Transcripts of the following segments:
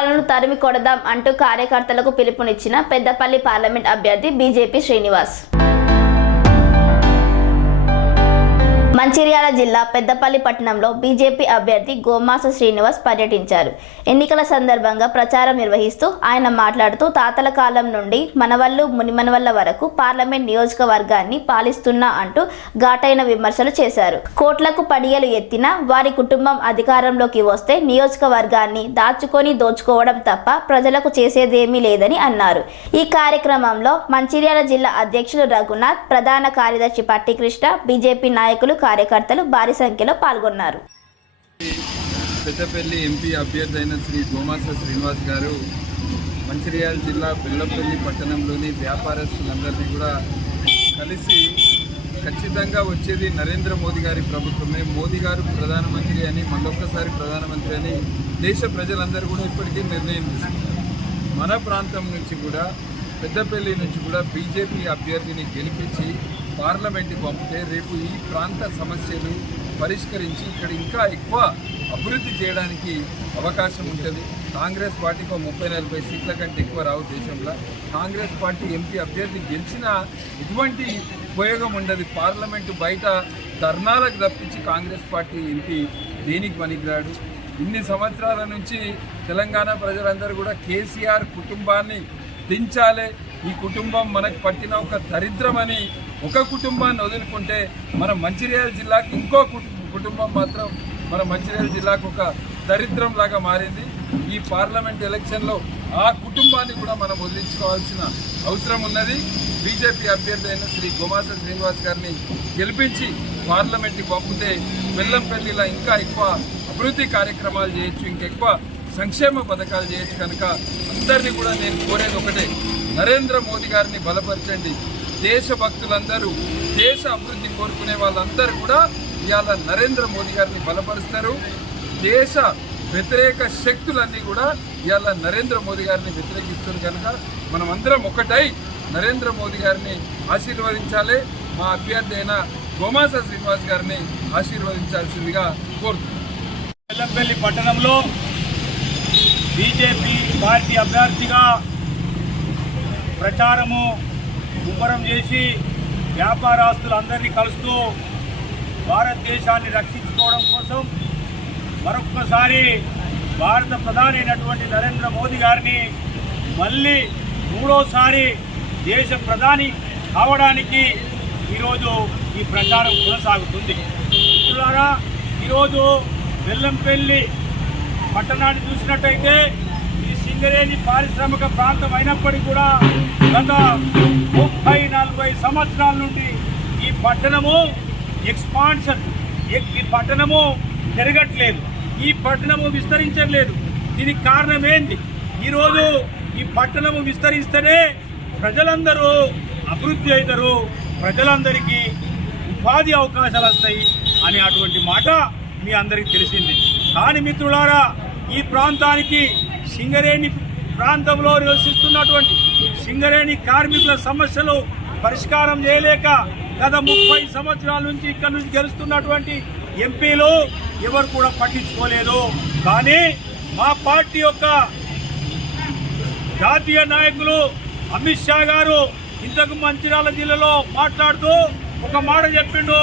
పాలనను తరిమి కొడదాం అంటూ కార్యకర్తలకు పిలుపునిచ్చిన పెద్దపల్లి పార్లమెంట్ అభ్యర్థి బీజేపీ శ్రీనివాస్. మంచిర్యాల జిల్లా పెద్దపల్లి పట్టణంలో బీజేపీ అభ్యర్థి గోమాస శ్రీనివాస్ పర్యటించారు. ఎన్నికల సందర్భంగా ప్రచారం నిర్వహిస్తూ ఆయన మాట్లాడుతూ తాతల కాలం నుండి మనవళ్ళు మునిమనవళ్ల వరకు పార్లమెంట్ నియోజకవర్గాన్ని పాలిస్తున్నా అంటూ ఘాటైన విమర్శలు చేశారు. కోట్లకు పడియలు ఎత్తిన వారి కుటుంబం అధికారంలోకి వస్తే నియోజకవర్గాన్ని దాచుకొని దోచుకోవడం తప్ప ప్రజలకు చేసేదేమీ లేదని అన్నారు. ఈ కార్యక్రమంలో మంచిర్యాల జిల్లా అధ్యక్షులు రఘునాథ్, ప్రధాన కార్యదర్శి పట్టి కృష్ణ, బీజేపీ నాయకులు కార్యకర్తలు భారీ సంఖ్యలో పాల్గొన్నారు. పెద్దపల్లి ఎంపీ అభ్యర్థి అయిన శ్రీ గోమాస శ్రీనివాస్ గారు మంచిర్యాల జిల్లా బెల్లంపల్లి పట్టణంలోని వ్యాపారస్తులందరినీ కూడా కలిసి ఖచ్చితంగా వచ్చేది నరేంద్ర మోదీ గారి ప్రభుత్వమే, మోదీ గారు ప్రధానమంత్రి అని, మళ్ళొక్కసారి ప్రధానమంత్రి అని దేశ ప్రజలందరూ కూడా ఇప్పటికీ నిర్ణయం తీసుకున్నారు. మన ప్రాంతం నుంచి కూడా పెద్దపల్లి నుంచి కూడా బీజేపీ అభ్యర్థిని గెలిపించి పార్లమెంట్కి పంపితే రేపు ఈ ప్రాంత సమస్యలు పరిష్కరించి ఇక్కడ ఇంకా ఎక్కువ అభివృద్ధి చేయడానికి అవకాశం ఉంటుంది. కాంగ్రెస్ పార్టీకి 30-40 సీట్ల కంటే ఎక్కువ రావు దేశంలో. కాంగ్రెస్ పార్టీ ఎంపీ అభ్యర్థి గెలిచినా ఎటువంటి ఉపయోగం ఉండదు. పార్లమెంటు బయట ధర్నాలకు తప్పించి కాంగ్రెస్ పార్టీ ఎంపీ దేనికి పనికిరాడు. ఇన్ని సంవత్సరాల నుంచి తెలంగాణ ప్రజలందరూ కూడా కేసీఆర్ కుటుంబాన్ని దించాలి, ఈ కుటుంబం మనకు పట్టిన ఒక దరిద్రమని ఒక కుటుంబాన్ని వదులుకుంటే మన మంచిర్యాల జిల్లాకు ఇంకో కుటుంబం మాత్రం మన మంచిర్యాల జిల్లాకు ఒక దరిద్రం లాగా మారింది. ఈ పార్లమెంట్ ఎలక్షన్లో ఆ కుటుంబాన్ని కూడా మనం వదిలించుకోవాల్సిన అవసరం ఉన్నది. బీజేపీ అభ్యర్థి అయిన శ్రీ గోమాస శ్రీనివాస్ గారిని గెలిపించి పార్లమెంట్కి పంపితే బెల్లంపల్లిలో ఇంకా ఎక్కువ అభివృద్ధి కార్యక్రమాలు చేయొచ్చు, ఇంకెక్కువ సంక్షేమ పథకాలు చేయొచ్చు. కనుక అందరినీ కూడా నేను కోరేది ఒకటే, నరేంద్ర మోదీ గారిని బలపరచండి. దేశభక్తులందరూ, దేశ అభివృద్ధి కోరుకునే వాళ్ళందరూ కూడా ఇవాళ నరేంద్ర మోదీ గారిని బలపరుస్తారు. దేశ వ్యతిరేక శక్తులన్నీ కూడా ఇవాళ నరేంద్ర మోదీ గారిని వ్యతిరేకిస్తారు. కనుక మనం అందరం ఒకటై నరేంద్ర మోదీ గారిని ఆశీర్వదించాలి. మా అభ్యర్థి అయిన గోమాస శ్రీనివాస్ గారిని ఆశీర్వదించాల్సిందిగా కోరుతున్నాను. బెల్లంపల్లి పట్టణంలో బీజేపీ పార్టీ అభ్యర్థిగా ప్రచారము ముమ్మరం చేసి వ్యాపారస్తులందరినీ కలుస్తూ భారతదేశాన్ని రక్షించుకోవడం కోసం మరొక్కసారి భారత ప్రధాని అయినటువంటి నరేంద్ర మోదీ గారిని మళ్ళీ మూడోసారి దేశ ప్రధాని కావడానికి ఈరోజు ఈ ప్రచారం కొనసాగుతుంది. మిత్రులారా, ఈరోజు బెల్లంపల్లి పట్టణాన్ని చూసినట్టయితే ఈ సింగరేణి పారిశ్రామిక ప్రాంతం అయినప్పటికీ కూడా గత 30-40 సంవత్సరాల నుండి ఈ పట్టణము ఎక్స్పాన్షన్, ఈ పట్టణము పెరగట్లేదు, ఈ పట్టణము విస్తరించట్లేదు. దీనికి కారణం ఏంటి? ఈరోజు ఈ పట్టణము విస్తరిస్తేనే ప్రజలందరూ అభివృద్ధి అవుతారు, ప్రజలందరికీ ఉపాధి అవకాశాలు వస్తాయి అనే అటువంటి మాట మీ అందరికీ తెలిసింది. కానీ మిత్రులారా, ఈ ప్రాంతానికి సింగరేణి ప్రాంతంలో నివసిస్తున్నటువంటి సింగరేణి కార్మికుల సమస్యలు పరిష్కారం చేయలేక గత 30 సంవత్సరాల నుంచి ఇక్కడ నుంచి గెలుస్తున్నటువంటి ఎంపీలు ఎవరు కూడా పట్టించుకోలేదు. కానీ మా పార్టీ యొక్క జాతీయ నాయకులు అమిత్ షా గారు ఇంతకు మంచిర్యాల జిల్లాలో మాట్లాడుతూ ఒక మాట చెప్పిండు,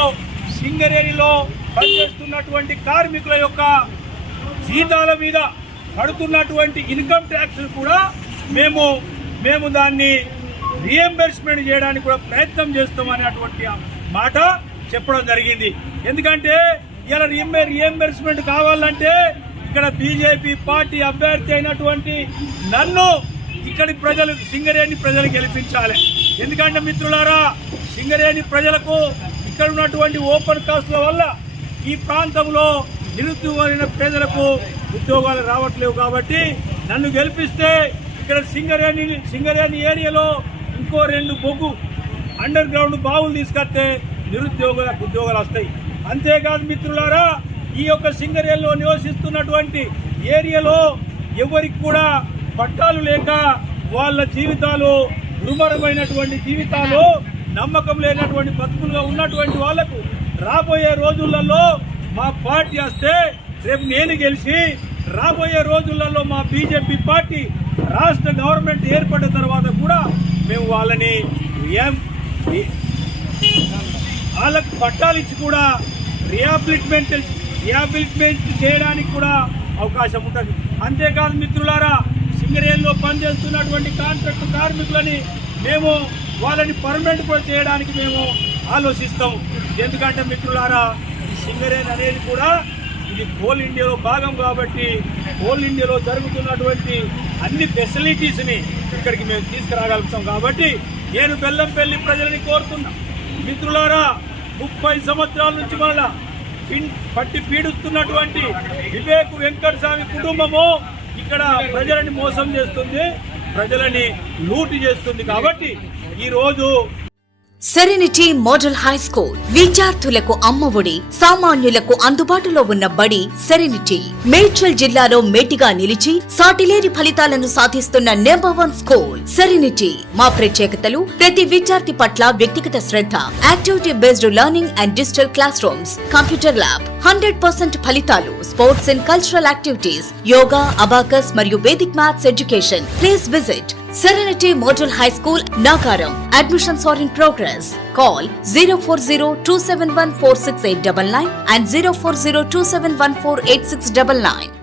సింగరేణిలో పనిచేస్తున్నటువంటి కార్మికుల యొక్క జీతాల మీద పడుతున్నటువంటి ఇన్కమ్ ట్యాక్స్ కూడా మేము దాన్ని రీఎంబర్స్మెంట్ చేయడానికి కూడా ప్రయత్నం చేస్తామనేటువంటి మాట చెప్పడం జరిగింది. ఎందుకంటే ఇలా రీఎంబర్స్మెంట్ కావాలంటే ఇక్కడ బీజేపీ పార్టీ అభ్యర్థి అయినటువంటి నన్ను ఇక్కడి ప్రజలు, సింగరేణి ప్రజలు గెలిపించాలి. ఎందుకంటే మిత్రులారా, సింగరేణి ప్రజలకు ఇక్కడ ఉన్నటువంటి ఓపెన్ కాస్ట్ల వల్ల ఈ ప్రాంతంలో నిరుద్యోగమైన పేదలకు ఉద్యోగాలు రావట్లేవు. కాబట్టి నన్ను గెలిపిస్తే ఇక్కడ సింగరేణి ఏరియాలో ఇంకో 2 బొగ్గు అండర్ గ్రౌండ్ బావులు తీసుకొస్తే నిరుద్యోగులకు ఉద్యోగాలు వస్తాయి. అంతేకాదు మిత్రులారా, ఈ యొక్క సింగరేణిలో నివసిస్తున్నటువంటి ఏరియాలో ఎవరికి కూడా పట్టాలు లేక వాళ్ళ జీవితాలు దుర్భరమైనటువంటి జీవితాలు, నమ్మకం లేనటువంటి బతుకులుగా ఉన్నటువంటి వాళ్లకు రాబోయే రోజులలో మా పార్టీ వస్తే రేపు నేను గెలిచి రాబోయే రోజులలో మా బీజేపీ పార్టీ రాష్ట్ర గవర్నమెంట్ ఏర్పడిన తర్వాత కూడా మేము వాళ్ళని వాళ్ళకు పట్టాలు ఇచ్చి కూడా రిహాబిలిట్మెంట్ చేయడానికి కూడా అవకాశం ఉంటుంది. అంతేకాదు మిత్రులారా, సింగరేణిలో పనిచేస్తున్నటువంటి కాంట్రాక్ట్ కార్మికులని మేము వాళ్ళని పర్మనెంట్ కూడా చేయడానికి మేము ఆలోచిస్తాం. ఎందుకంటే మిత్రులారా, ఈ సింగరేణి అనేది కూడా ఇది కోల్ ఇండియాలో భాగం కాబట్టి కోల్ ఇండియాలో జరుగుతున్నటువంటి అన్ని ఫెసిలిటీస్ని ఇక్కడికి మేము తీసుకురాగలుగుతాం. కాబట్టి నేను బెల్లంపల్లి ప్రజలని కోరుతున్నా, మిత్రులారా, 30 సంవత్సరాల నుంచి మళ్ళా పట్టి పీడిస్తున్నటువంటి వివేక్ వెంకటస్వామి కుటుంబము ఇక్కడ ప్రజలని మోసం చేస్తుంది, ప్రజలని లూటు చేస్తుంది. కాబట్టి ఈరోజు సెరెనిటీ మోడల్ హై స్కూల్ విద్యార్థులకు అమ్మఒడి, సామాన్యులకు అందుబాటులో ఉన్న బడి సెరెనిటీ. మేడ్చల్ జిల్లాలో మేటిగా నిలిచి సాటిలేని ఫలితాలను సాధిస్తున్న నంబర్ 1 స్కూల్ సెరెనిటీ. మా ప్రత్యేకతలు: ప్రతి విద్యార్థి పట్ల వ్యక్తిగత శ్రద్ధ, activity based learning and digital classrooms, computer lab, 100% ఫలితాలు, sports and cultural activities, yoga, abacus మరియు vedic maths education. Please visit Serenity Model High School, Nagaram. Admissions are in progress. Call 040-271-46899 and 040-271-48699.